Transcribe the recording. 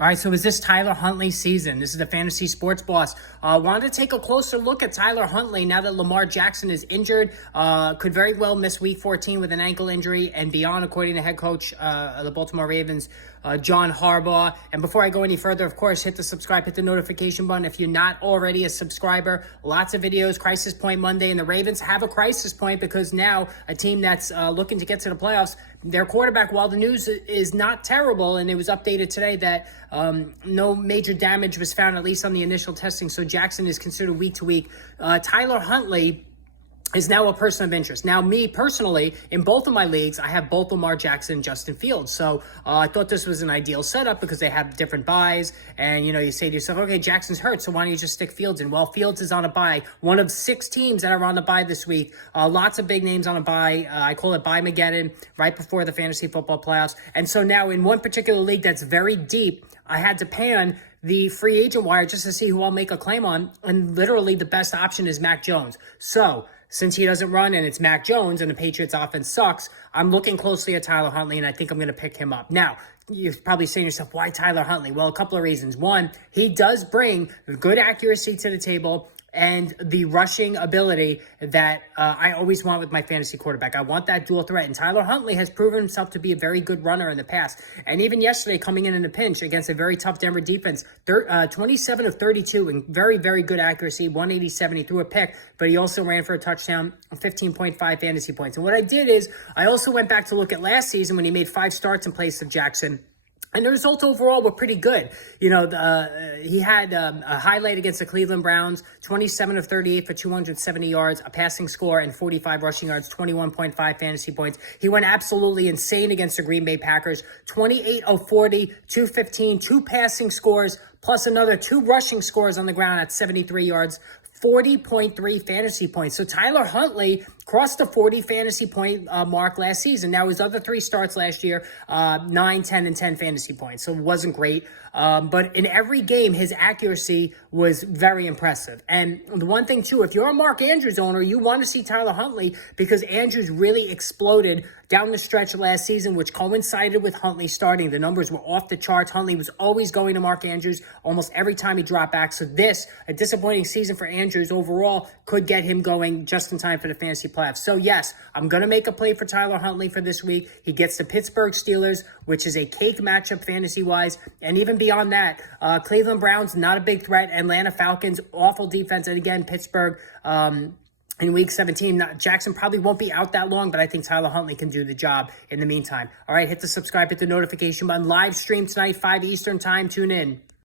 All right, so is this Tyler Huntley season? This is the Fantasy Sports Boss. Wanted to take a closer look at Tyler Huntley now that Lamar Jackson is injured. Could very well miss Week 14 with an ankle injury and beyond, according to head coach of the Baltimore Ravens, John Harbaugh. And before I go any further, of course, hit the subscribe, hit the notification button if you're not already a subscriber. Lots of videos, Crisis Point Monday, and the Ravens have a crisis point because now a team that's looking to get to the playoffs, their quarterback, while the news is not terrible, and it was updated today that no major damage was found, at least on the initial testing, so Jackson is considered week to week. Tyler Huntley is now a person of interest. Now, me personally, in both of my leagues, I have both Lamar Jackson and Justin Fields. So I thought this was an ideal setup because they have different buys. And, you say to yourself, okay, Jackson's hurt, so why don't you just stick Fields in? Well, Fields is on a bye. One of 6 teams that are on the bye this week. Lots of big names on a bye. I call it Bye-Mageddon, right before the fantasy football playoffs. And so now in one particular league that's very deep, I had to pan the free agent wire just to see who I'll make a claim on. And literally the best option is Mac Jones. So since he doesn't run and it's Mac Jones and the Patriots offense sucks, I'm looking closely at Tyler Huntley, and I think I'm going to pick him up. Now, you're probably saying to yourself, why Tyler Huntley? Well, a couple of reasons. One, he does bring good accuracy to the table and the rushing ability that I always want with my fantasy quarterback. I want that dual threat. And Tyler Huntley has proven himself to be a very good runner in the past. And even yesterday, coming in a pinch against a very tough Denver defense, 27 of 32 and very, very good accuracy, 187. He threw a pick, but he also ran for a touchdown, 15.5 fantasy points. And what I did is I also went back to look at last season when he made 5 starts in place of Jackson. And the results overall were pretty good. He had a highlight against the Cleveland Browns, 27 of 38 for 270 yards, a passing score, and 45 rushing yards, 21.5 fantasy points. He went absolutely insane against the Green Bay Packers, 28 of 40, 215, 2 passing scores, plus another 2 rushing scores on the ground at 73 yards, 40.3 fantasy points. So Tyler Huntley crossed the 40 fantasy point mark last season. Now, his other 3 starts last year, 9, 10, and 10 fantasy points. So it wasn't great. But in every game, his accuracy was very impressive. And the one thing, too, if you're a Mark Andrews owner, you want to see Tyler Huntley because Andrews really exploded down the stretch last season, which coincided with Huntley starting. The numbers were off the charts. Huntley was always going to Mark Andrews almost every time he dropped back. So this, a disappointing season for Andrews overall, could get him going just in time for the fantasy playoffs. So yes, I'm going to make a play for Tyler Huntley for this week. He gets the Pittsburgh Steelers, which is a cake matchup fantasy-wise. And even beyond that, Cleveland Browns, not a big threat. Atlanta Falcons, awful defense. And again, Pittsburgh in Week 17. Jackson probably won't be out that long, but I think Tyler Huntley can do the job in the meantime. All right, hit the subscribe, hit the notification button. Live stream tonight, 5 Eastern time. Tune in.